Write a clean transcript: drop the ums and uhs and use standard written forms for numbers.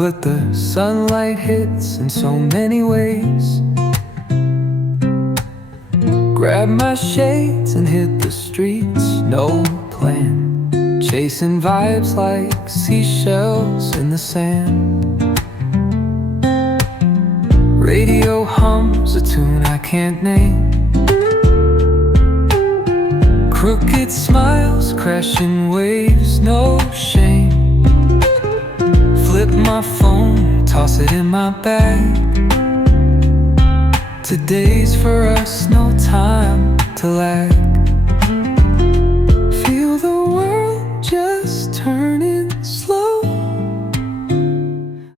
but the sunlight hits in so many ways. Grab my shades and hit the streets, no plan, chasing vibes like seashells in the sand. Radio hums a tune I can't name. Crooked smiles, crashing waves, no shame. Flip my phone, toss it in my bag. Today's for us, no time to